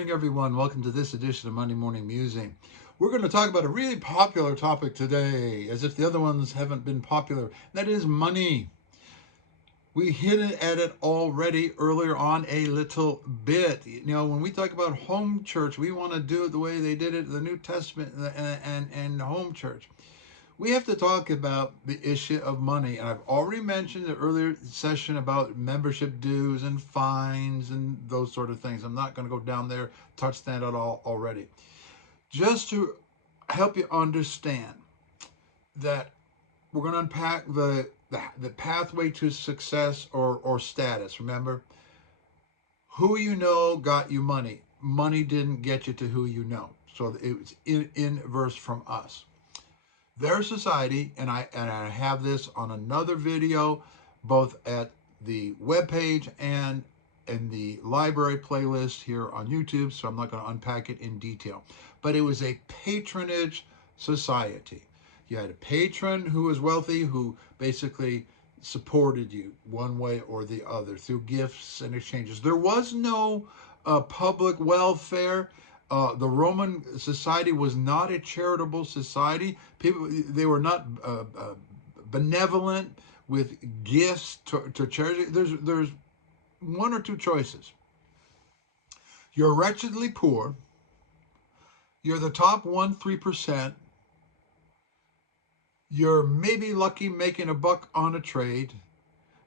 morning, everyone. Welcome to this edition of Monday Morning Musing. We're going to talk about a really popular topic today, as if the other ones haven't been popular. That is money. We hit at it already earlier on a little bit. You know, when we talk about home church, we want to do it the way they did it in the New Testament and home church. We have to talk about the issue of money. And I've already mentioned the earlier session about membership dues and fines and those sort of things. I'm not going to go down there, touch that at all already. Just to help you understand that we're going to unpack the pathway to success or status. Remember, who you know got you money. Money didn't get you to who you know. So it was inverse from us. Their society, and I have this on another video, both at the webpage and in the library playlist here on YouTube, so I'm not going to unpack it in detail. But it was a patronage society. You had a patron who was wealthy, who basically supported you one way or the other through gifts and exchanges. There was no public welfare. The Roman society was not a charitable society. They were not benevolent with gifts to charity. There's one or two choices. You're wretchedly poor. You're the top 3%. You're maybe lucky making a buck on a trade.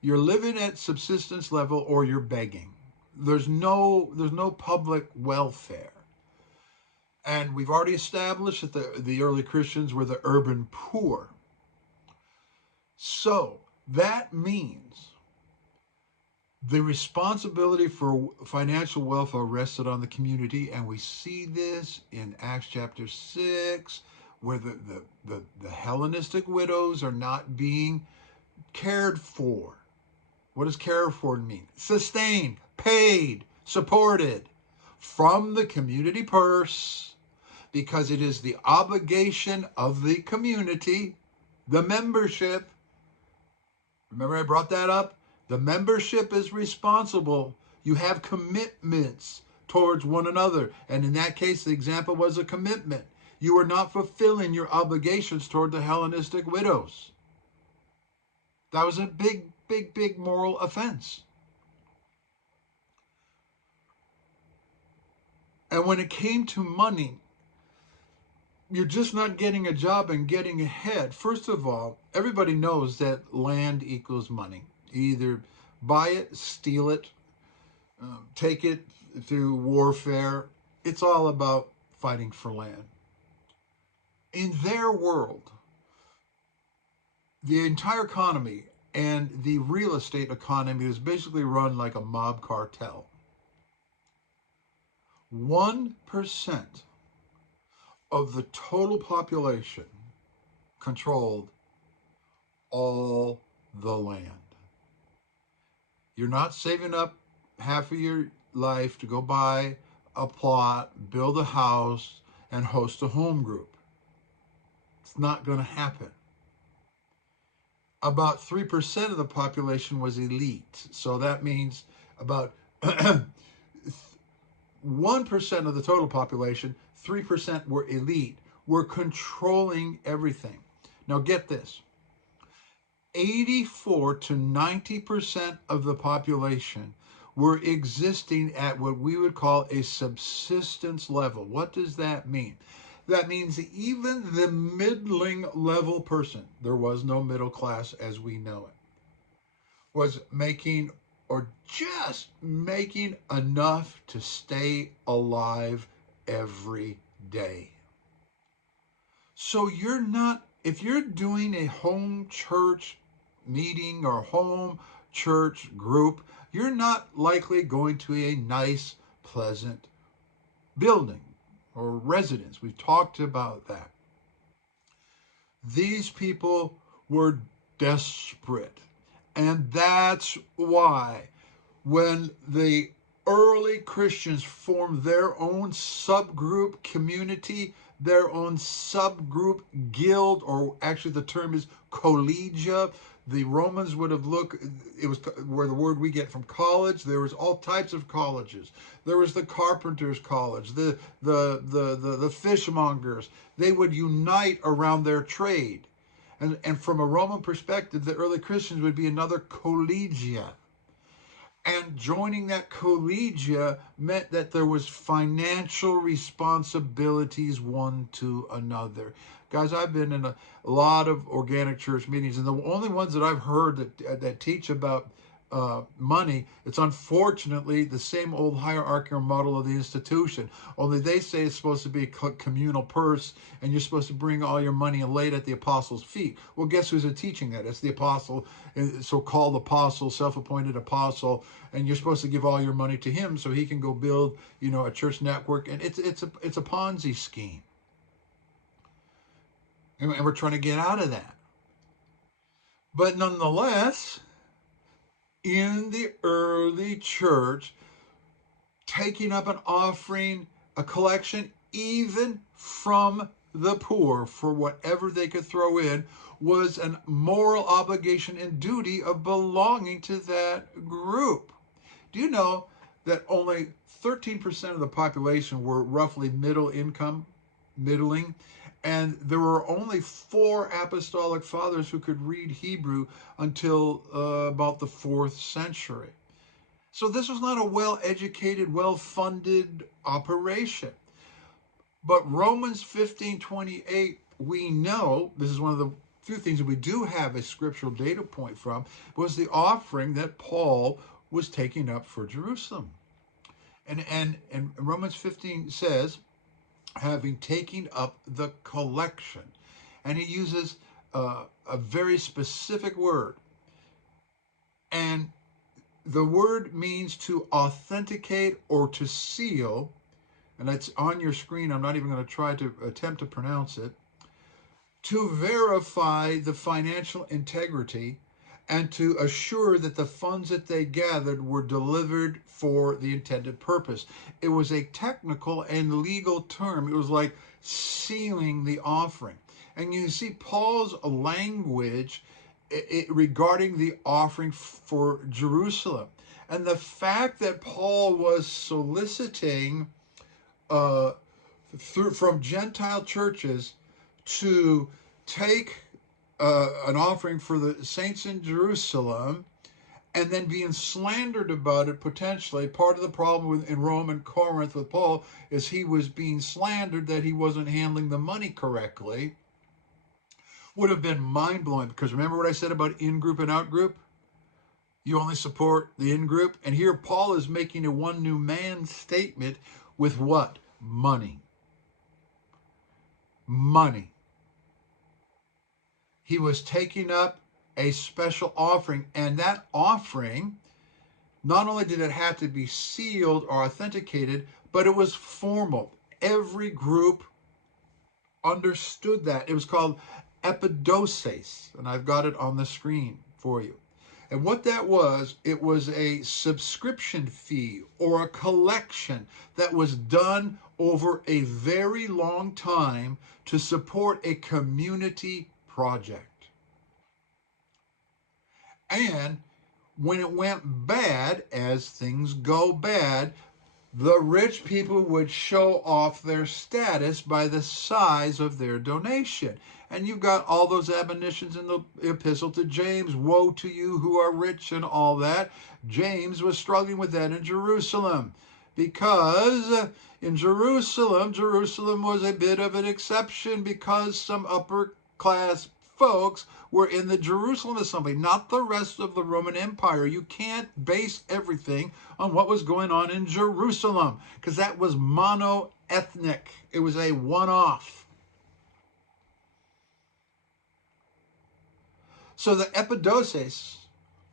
You're living at subsistence level, or you're begging. There's no public welfare. And we've already established that the early Christians were the urban poor. So that means the responsibility for financial welfare rested on the community. And we see this in Acts chapter 6, where the Hellenistic widows are not being cared for. What does cared for mean? Sustained, paid, supported from the community purse, because it is the obligation of the community, the membership. Remember I brought that up? The membership is responsible. You have commitments towards one another. And in that case, the example was a commitment. You are not fulfilling your obligations toward the Hellenistic widows. That was a big moral offense. And when it came to money, you're just not getting a job and getting ahead. First of all, everybody knows that land equals money. You either buy it, steal it, take it through warfare. It's all about fighting for land. In their world, the entire economy and the real estate economy is basically run like a mob cartel. 1% of the total population controlled all the land. You're not saving up half of your life to go buy a plot, build a house, and host a home group. It's not going to happen. About 3% of the population was elite. So that means about 1% of the total population, 3% were elite, were controlling everything. Now get this. 84 to 90% of the population were existing at what we would call a subsistence level. What does that mean? That means even the middling level person, there was no middle class as we know it, was making or just making enough to stay alive every day. So you're not, if you're doing a home church meeting or home church group, you're not likely going to a nice, pleasant building or residence. We've talked about that. These people were desperate. And that's why when the early Christians formed their own subgroup community, their own subgroup guild, or actually the term is collegia, The Romans would have looked, it was where the word we get from college. There was all types of colleges. There was the carpenters college, the fishmongers. They would unite around their trade. And from a Roman perspective, the early Christians would be another collegia. And joining that collegia meant that there was financial responsibilities one to another. Guys, I've been in a lot of organic church meetings, and the only ones that I've heard that teach about money, it's unfortunately the same old hierarchical model of the institution. Only they say it's supposed to be a communal purse, and you're supposed to bring all your money and lay it at the apostles' feet. Well, guess who's teaching that? It's the apostle, so-called apostle, self-appointed apostle, and you're supposed to give all your money to him so he can go build, a church network, and it's a Ponzi scheme, and we're trying to get out of that. But nonetheless, in the early church, taking up an offering, a collection, even from the poor for whatever they could throw in, was a moral obligation and duty of belonging to that group. Do you know that only 13% of the population were roughly middle income, middling, and there were only 4 apostolic fathers who could read Hebrew until about the 4th century. So this was not a well-educated, well-funded operation. But Romans 15:28, we know, this is one of the few things that we do have a scriptural data point from, was the offering that Paul was taking up for Jerusalem. And Romans 15 says, having taken up the collection. And he uses a very specific word. And the word means to authenticate or to seal, and that's on your screen. I'm not even going to try to attempt to pronounce it. To verify the financial integrity and to assure that the funds that they gathered were delivered for the intended purpose. It was a technical and legal term. It was like sealing the offering. And you see Paul's language regarding the offering for Jerusalem. And the fact that Paul was soliciting from Gentile churches to take an offering for the saints in Jerusalem, and then being slandered about it potentially. Part of the problem in Rome and Corinth with Paul is he was being slandered that he wasn't handling the money correctly. Would have been mind-blowing, because remember what I said about in-group and out-group? You only support the in-group. And here Paul is making a one new man statement with what? Money. Money. He was taking up a special offering, and that offering, not only did it have to be sealed or authenticated, but it was formal. Every group understood that. It was called epidoses, and I've got it on the screen for you. And what that was, it was a subscription fee or a collection that was done over a very long time to support a community project. And when it went bad, as things go bad, the rich people would show off their status by the size of their donation. And you've got all those admonitions in the epistle to James, woe to you who are rich and all that. James was struggling with that in Jerusalem, because in Jerusalem was a bit of an exception, because some upper class folks were in the Jerusalem assembly, not the rest of the Roman Empire. You can't base everything on what was going on in Jerusalem, because that was mono-ethnic. It was a one-off. So the epidoses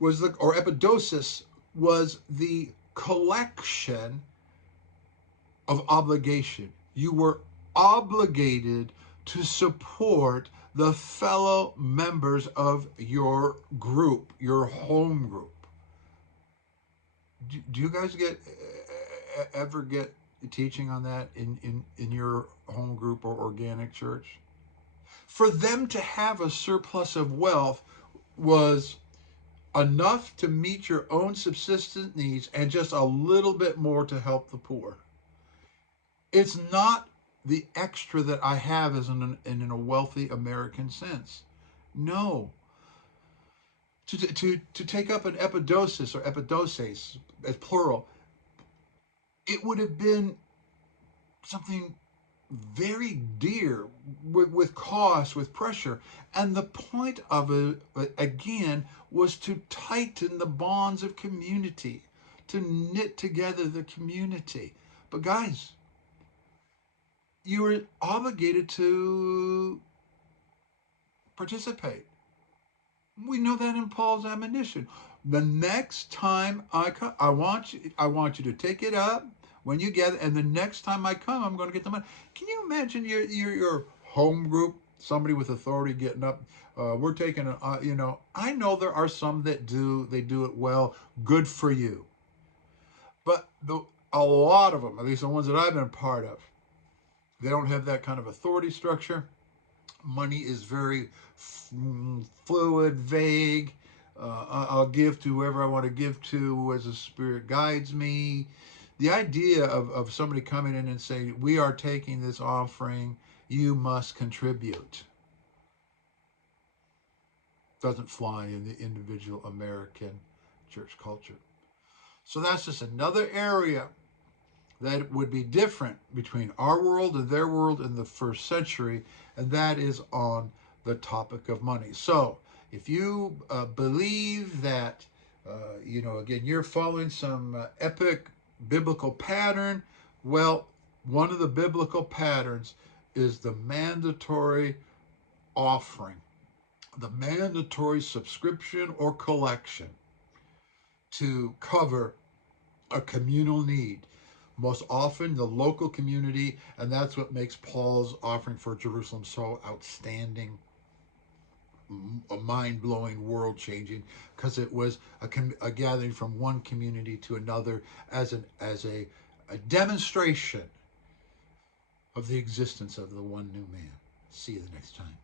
epidosis was the collection of obligation. You were obligated to support the fellow members of your group, your home group. Do you guys ever get teaching on that in your home group or organic church? For them to have a surplus of wealth was enough to meet your own subsistence needs and just a little bit more to help the poor. It's not the extra that I have as in a wealthy American sense. No. To take up an epidosis or epidoses as plural, it would have been something very dear with cost, with pressure. And the point of it, again, was to tighten the bonds of community, to knit together the community. But guys, you were obligated to participate. We know that in Paul's admonition. The next time I come, I want you to take it up when you gather, and the next time I come, I'm going to get the money. Can you imagine your home group, somebody with authority getting up? We're taking a, I know there are some that they do it well. Good for you. But a lot of them, at least the ones that I've been part of, they don't have that kind of authority structure. Money is very fluid, vague. I'll give to whoever I want to give to as the Spirit guides me. The idea of somebody coming in and saying, we are taking this offering, you must contribute, doesn't fly in the individual American church culture. So that's just another area that would be different between our world and their world in the first century, and that is on the topic of money. So, if you believe that, again, you're following some epic biblical pattern, well, one of the biblical patterns is the mandatory offering, the mandatory subscription or collection to cover a communal need, most often the local community, and that's what makes Paul's offering for Jerusalem so outstanding, mind-blowing, world-changing, because it was a gathering from one community to another as a demonstration of the existence of the one new man. See you the next time.